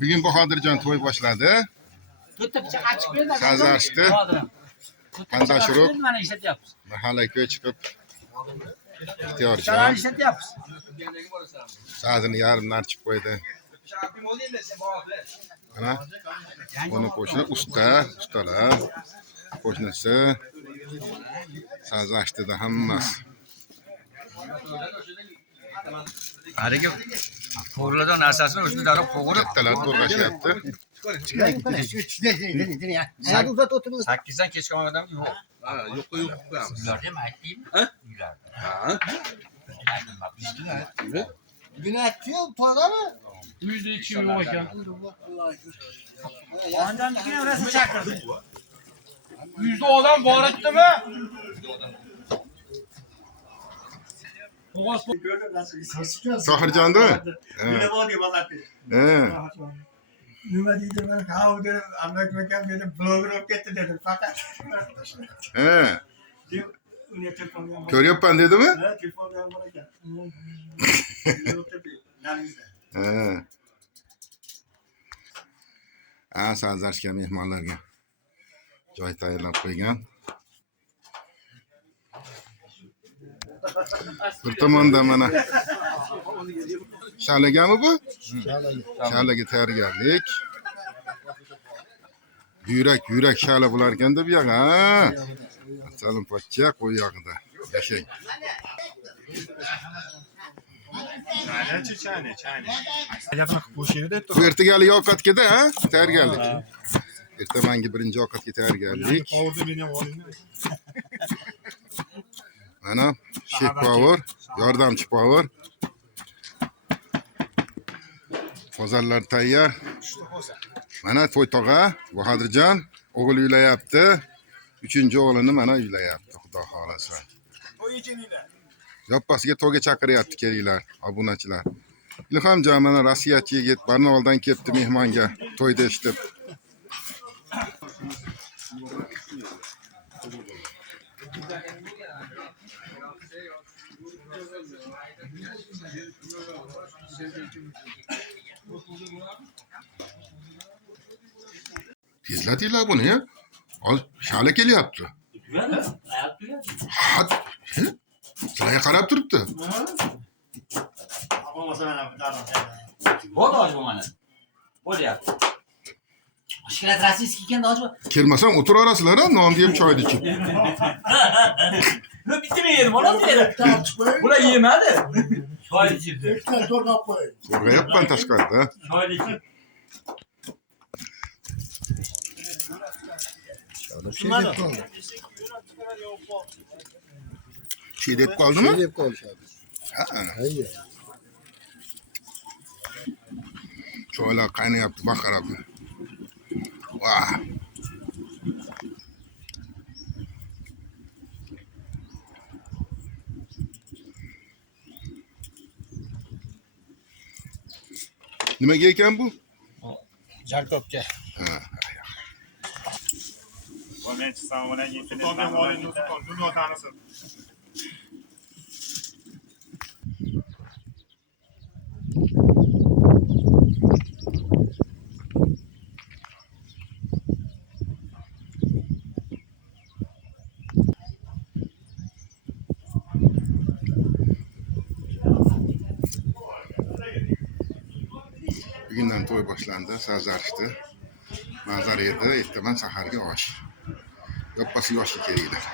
Bugün Bahodirjon to'y boshladi. Sazlashdi. Qandashuruq. Mana ishlatyapmiz. Mahallaga chiqib ixtiyorjon Shalarni ishlatyapmiz. sazini yarimdan archib qo'ydi. Mana buni qo'shni ustalar, qo'shnisi sazlashdida hammasi. Haligi to'g'rilagan narsasini o'zini darrov qo'g'irib, Kattalar to'rg'ashyapti. 8dan kechga olmadan yo'q. Ha, yo'qqa yo'q qo'yamiz. Ularga ham aytdingmi? Uylarda. Ha. Bugün atıyor, to'g'rimi? %2 yo'q ekan. Ondan keyin rasm chaqirdi. Yuzda odam bor edimi? Sohirjonda? Nima deydi mana havdi Ahmet akam dedi bloger olib ketdi dedi faqat. Uni telefonga Ko'ryapman dedimi? telefonga bor ekan. Sazlashga mehmonlarga joy tayyorlab qo'ygan. Bir tomonda mana shalagami bu? Shalaga tayyorgarlik. Yurak shala bo'lar ekanda bu yoq, ha. Salim pochcha qo'y yog'ida. Yashang. Bu ertaga ovqatga-da, ha? Tayyorgarlik. Ertamangi birinchi ovqatga tayyorgarlik. Mana Chef Power, yordamchi Power. Hozirlar tayyor. Mana to'y tog'a Bahodirjon o'g'il uylayapti. 3-o'g'lini mana uylayapti, xudo xolasa. Yoppasiga to'yga chaqiryapti, kelinglar, obunachilar. Ilhomjon mana Rossiyachi yigit Barnovoldan kelibdi mehmonga, to'yda eshitib. Tezlatinglar buni ya. Shala kelyapti. Sizlarga qarab turibdi. Bo'ldi hozir bu mana. Bo'lyapti. Shikolat rossiyskiy ekan hozir. Kelmasam o'tirarasizlar, non yeb choyni ichib. Bittimi yedim, onam dedi. Bular yemadi. Choy ichibdi. To'rg'ayapman tashqarida. Choy ichib. Şey deb qoldimi? deb qolishadi. Choylar qaynayapti, baqarab. Vah. Nimaga ekan bu? Jarkobga. Dunyo tanisi. Bugundan to'y boshlandi, sazlarishdi. Manzara edi, ertaman saharga osh. Yoppasi yoshga kelinglar.